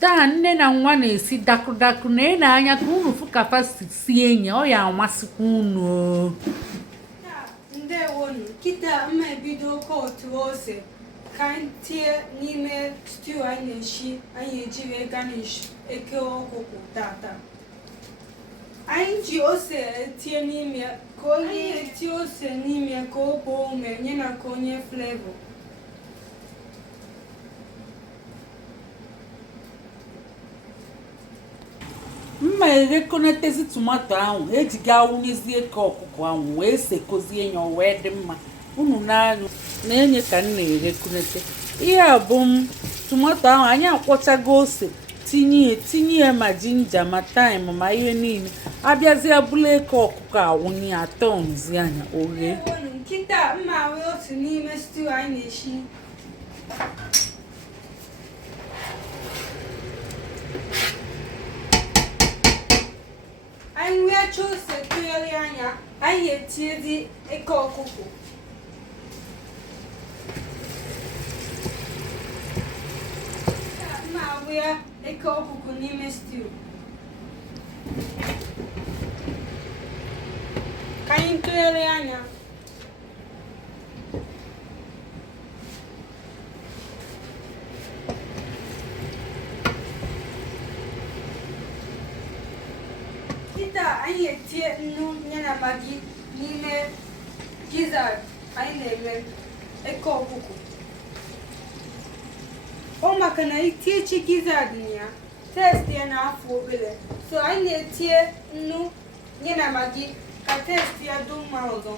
taa nne na nwa na-esi daku na-anya ka unu fụ kapasiti enyi ọ ya amasịkwa unu. Ndewonu, kita mma ebido oke otu ose ka anyị tie n'ime stew anyị na-eshi anyị ejiri garnish eke ọkụkọ tata. Anyị ji ose tie n'ime ka onye etie ose n'ime ka o boo ume nye na ka onye flavor. Mma erekonetezi tomato ahụ eji ga awụnyezie ka ọkụkọ ahụ wee sekozie ya wee dị mma. Unu na-anyụ na-enye ka m na-erekonete ihe a bụ tomato ahụ anyị akwọchago ose tinye ma jinja ma taịm ma ihe niile abịazie bụla eke ọkụkọ awụnye atọ nzi anya oghe. Nkịta mma wee otu n'ime stew anyị na-eshi. Anyị wee chọọ ose tụgharị anya anyị etinyezi eke ọkụkọ. Mma wee eke ọkụkọ n'ime stew. Ka anyị tụgharị anya. Anyị etie nnu nye na magi n'ime gizzard anyị na-eme eke ọkụkọ. Ọ maka na itiechi gizzard ya test ya na-afụ obere, so anyị na-etie nnu nye na magi ka test ya dị mma ọzọ.